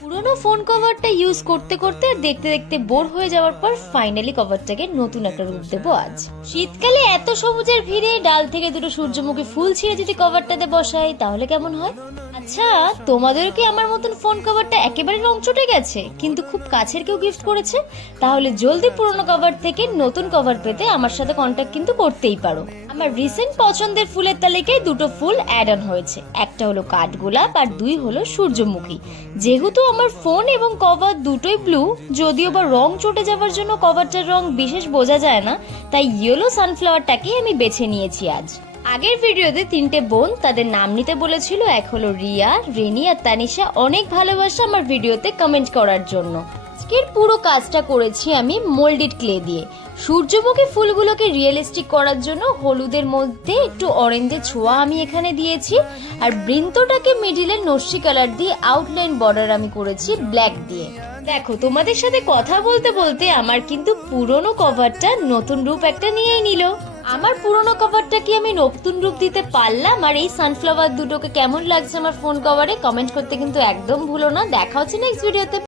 পুরোনো ফোন কভারটা ইউজ করতে করতে আর দেখতে দেখতে বোর হয়ে যাওয়ার পর ফাইনালি কভারটাকে নতুন একটা রূপ দেবো আজ। শীতকালে এত সবুজের ভিড়ে ডাল থেকে দুটো সূর্যমুখী ফুল ছিঁড়ে যদি কভারটাতে বসাই তাহলে কেমন হয়? আচ্ছা, তোমাদের কি আমার মতন ফোন কভারটা একেবারে রং চটে গেছে কিন্তু খুব কাছের কেউ গিফট করেছে? তাহলে জলদি পুরোনো কভার থেকে নতুন কভার পেতে আমার সাথে কন্ট্যাক্ট কিন্তু করতেই পারো। আমার রিসেন্ট পছন্দের ফুলের তালিকায় দুটো ফুল অ্যাড অন হয়েছে, একটা হলো কাঠগোলাপ আর দুই হলো সূর্যমুখী। যেহেতু আমার ফোন এবং কভার দুটোই ব্লু, যদিও বা রং চটে যাওয়ার জন্য কভারটার রং বিশেষ বোঝা যায় না, তাই ইয়েলো সানফ্লাওয়ারটাকেই আমি বেছে নিয়েছি আজ। আগের ভিডিওতে তিনটে বোন তাদের নাম নিতে বলেছিল, এক হলো রিয়া, রেনি আর তানিশা। অনেক ভালোবাসা আমার ভিডিওতে কমেন্ট করার জন্য। আজকের পুরো কাজটা করেছি আমি মোল্ডেড ক্লে দিয়ে। সূর্যমুখী ফুলগুলোকে রিয়েলিস্টিক করার জন্য হলুদের মধ্যে একটু অরেঞ্জের ছোঁয়া আমি এখানে দিয়েছি, আর বৃন্তটাকে মিডিলে নস্যি কালার দিয়ে আউটলাইন বর্ডার আমি করেছি ব্ল্যাক দিয়ে। দেখো, তোমাদের সাথে কথা বলতে বলতে আমার কিন্তু পুরনো কভারটা নতুন রূপ একটা নিয়েই নিল। আমার পুরনো কভারটা কি আমি নতুন রূপ দিতে পারলাম? আর এই সানফ্লাওয়ার দুটোকে কেমন লাগছে আমার ফোন কভারে কমেন্ট করতে কিন্তু একদম ভুলো না। দেখা হচ্ছে নেক্সট ভিডিওতে।